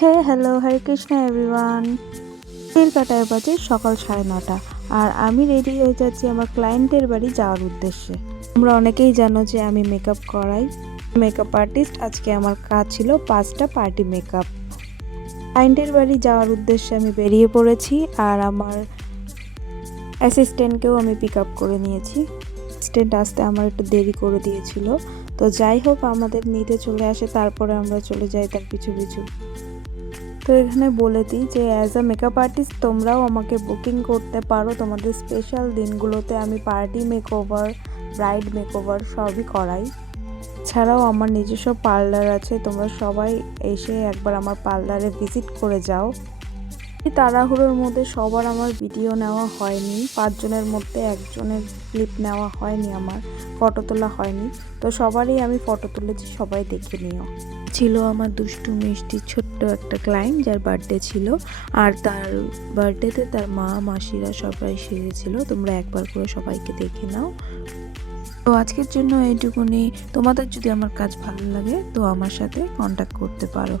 Hello, হরে Krishna everyone. কাটায় বাজে সকাল 9:30 আর আমি রেডি হয়ে যাচ্ছি আমার ক্লায়েন্টের বাড়ি যাওয়ার উদ্দেশ্যে। তোমরা অনেকেই জানো যে আমি মেকআপ করাই, মেকআপ আর্টিস্ট। আজকে আমার কাজ ছিল 5টা পার্টি মেকআপ। ক্লায়েন্টের বাড়ি যাওয়ার উদ্দেশ্যে আমি বেরিয়ে পড়েছি আর আমার অ্যাসিস্ট্যান্টকেও আমি পিক আপ করে নিয়েছি। অ্যাসিস্ট্যান্ট আসতে আমার একটু দেরি করে দিয়েছিল, তো যাই হোক আমাদের নিতে চলে আসে, তারপরে আমরা চলে যাই তার পিছু পিছু। তো এখানে বলে দিই যে অ্যাজ আ মেকআপ আর্টিস্ট তোমরাও আমাকে বুকিং করতে পারো। তোমাদের স্পেশাল দিনগুলোতে আমি পার্টি মেকওভার, ব্রাইড মেকওভার সবই করাই। ছাড়াও আমার নিজস্ব পার্লার আছে, তোমরা সবাই এসে একবার আমার পার্লারে ভিজিট করে যাও। এই তাড়াহুড়োর মধ্যে সবার আমার ভিডিও নেওয়া হয়নি, 5 জনের মধ্যে একজনের ক্লিপ নেওয়া হয়নি, আমার ফটো তোলা হয়নি। তো সবারই আমি ফটো তুলেছি, সবাই দেখে নিও। ছিল আমার দুষ্টু মিষ্টি ছোট্ট একটা ক্লায়েন্ট যার বার্থডে ছিল, আর তার বার্থডেতে তার মা মাসিরা সবাই সেজেছিল। তোমরা একবার করে সবাইকে দেখে নাও। তো আজকের জন্য এইটুকুনি। তোমাদের যদি আমার কাজ ভালো লাগে তো আমার সাথে কন্ট্যাক্ট করতে পারো।